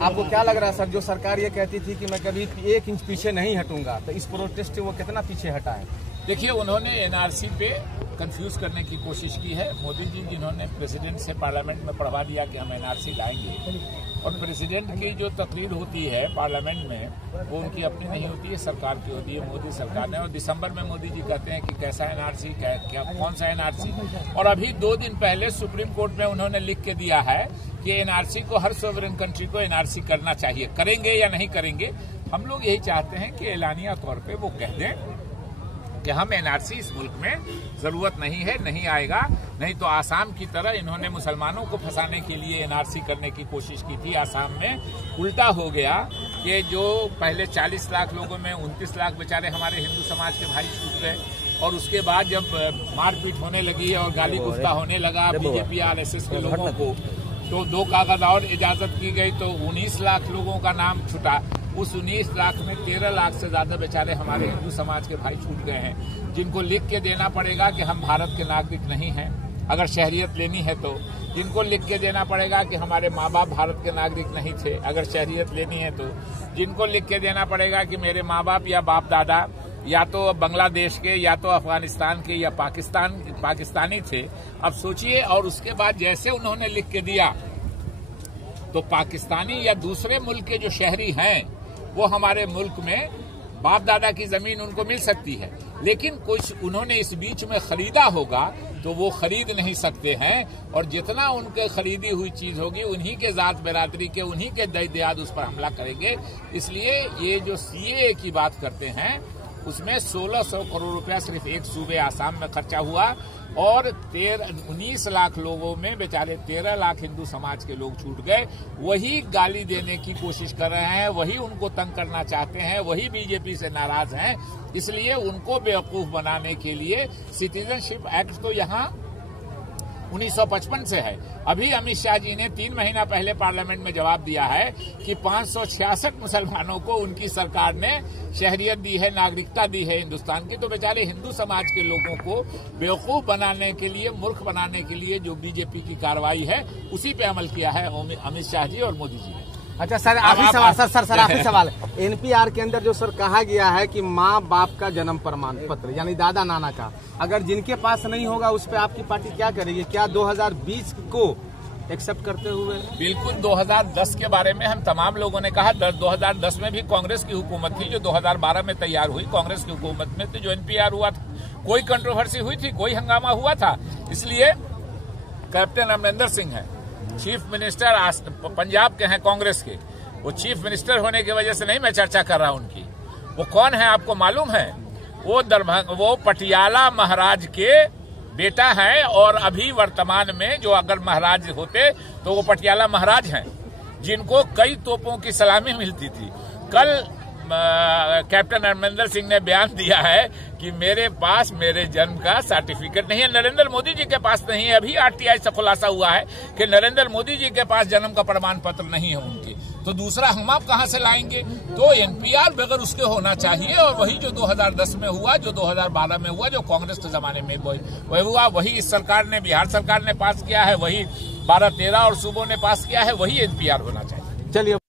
आपको क्या लग रहा है सर, जो सरकार ये कहती थी कि मैं कभी 1 इंच पीछे नहीं हटूंगा, तो इस प्रोटेस्ट से वो कितना पीछे हटा है? देखिए, उन्होंने एनआरसी पे कंफ्यूज करने की कोशिश की है। मोदी जी जिन्होंने प्रेसिडेंट से पार्लियामेंट में पढ़वा दिया कि हम एनआरसी लाएंगे, और प्रेसिडेंट की जो तकरीर होती है पार्लियामेंट में वो उनकी अपनी नहीं होती है, सरकार की होती है, मोदी सरकार ने। और दिसंबर में मोदी जी कहते हैं कि कैसा एनआरसी, क्या कौन सा एनआरसी। और अभी 2 दिन पहले सुप्रीम कोर्ट में उन्होंने लिख के दिया है कि एनआरसी को, हर सोवरेन कंट्री को एनआरसी करना चाहिए। करेंगे या नहीं करेंगे, हम लोग यही चाहते हैं कि एलानिया तौर पे वो कह दें कि हम एनआरसी इस मुल्क में जरूरत नहीं है, नहीं आएगा। नहीं तो आसाम की तरह इन्होंने मुसलमानों को फंसाने के लिए एनआरसी करने की कोशिश की थी। आसाम में उल्टा हो गया कि जो पहले 40 लाख लोगों में 29 लाख बेचारे हमारे हिंदू समाज के भाई छूट गए, और उसके बाद जब मारपीट होने लगी है और गाली गुफ्ता होने लगा बीजेपी आरएसएस के लोगों को, तो 2 कागज और इजाजत की गई, तो 19 लाख लोगों का नाम छुटा। उस 19 लाख में 13 लाख से ज्यादा बेचारे हमारे हिंदू समाज के भाई छूट गए हैं, जिनको लिख के देना पड़ेगा कि हम भारत के नागरिक नहीं हैं अगर शहरियत लेनी है तो। जिनको लिख के देना पड़ेगा कि हमारे माँ बाप भारत के नागरिक नहीं थे अगर शहरियत लेनी है तो। जिनको लिख के देना पड़ेगा कि मेरे माँ बाप या बाप दादा या तो बांग्लादेश के या तो अफगानिस्तान के या पाकिस्तानी थे। अब सोचिए, और उसके बाद जैसे उन्होंने लिख के दिया तो पाकिस्तानी या दूसरे मुल्क के जो शहरी हैं वो हमारे मुल्क में बाप दादा की जमीन उनको मिल सकती है, लेकिन कुछ उन्होंने इस बीच में खरीदा होगा तो वो खरीद नहीं सकते हैं। और जितना उनके खरीदी हुई चीज होगी उन्हीं के जात बिरादरी के, उन्हीं के दई-दियाद उस पर हमला करेंगे। इसलिए ये जो सीएए की बात करते हैं उसमें 1600 करोड़ रुपया सिर्फ एक सूबे आसाम में खर्चा हुआ, और 19 लाख लोगों में बेचारे 13 लाख हिंदू समाज के लोग छूट गए। वही गाली देने की कोशिश कर रहे हैं, वही उनको तंग करना चाहते हैं, वही बीजेपी से नाराज हैं। इसलिए उनको बेवकूफ बनाने के लिए सिटीजनशिप एक्ट तो यहाँ 1955 से है। अभी अमित शाह जी ने 3 महीना पहले पार्लियामेंट में जवाब दिया है कि 566 मुसलमानों को उनकी सरकार ने शहरियत दी है, नागरिकता दी है हिंदुस्तान की। तो बेचारे हिंदू समाज के लोगों को बेवकूफ बनाने के लिए, मूर्ख बनाने के लिए जो बीजेपी की कार्रवाई है उसी पे अमल किया है अमित शाह जी और मोदी जी ने। अच्छा सर, आखिरी सवाल सर आखिरी सवाल। एनपीआर के अंदर जो सर कहा गया है कि माँ बाप का जन्म प्रमाण पत्र यानी दादा नाना का, अगर जिनके पास नहीं होगा उस पर आपकी पार्टी क्या करेगी? क्या 2020 को एक्सेप्ट करते हुए? बिल्कुल, 2010 के बारे में हम तमाम लोगों ने कहा। 2010 में भी कांग्रेस की हुकूमत थी जो 2012 में तैयार हुई, कांग्रेस की हुकूमत में थी जो एनपीआर हुआ था। कोई कंट्रोवर्सी हुई थी, कोई हंगामा हुआ था। इसलिए कैप्टन अमरिंदर सिंह है, चीफ मिनिस्टर पंजाब के हैं कांग्रेस के, वो चीफ मिनिस्टर होने की वजह से नहीं मैं चर्चा कर रहा उनकी। वो कौन है आपको मालूम है? वो पटियाला महाराज के बेटा है, और अभी वर्तमान में जो अगर महाराज होते तो वो पटियाला महाराज हैं, जिनको कई तोपों की सलामी मिलती थी। कल कैप्टन अमरिंदर सिंह ने बयान दिया है कि मेरे पास मेरे जन्म का सर्टिफिकेट नहीं है। नरेंद्र मोदी जी के पास नहीं है। अभी आरटीआई से खुलासा हुआ है कि नरेंद्र मोदी जी के पास जन्म का प्रमाण पत्र नहीं है उनके, तो दूसरा हम आप कहां से लाएंगे? तो एनपीआर बगैर उसके होना चाहिए, और वही जो 2010 में हुआ, जो 2012 में हुआ, जो कांग्रेस के जमाने में वही हुआ, वही इस सरकार ने, बिहार सरकार ने पास किया है, वही 12-13 और सूबों ने पास किया है, वही एनपीआर होना चाहिए। चलिए।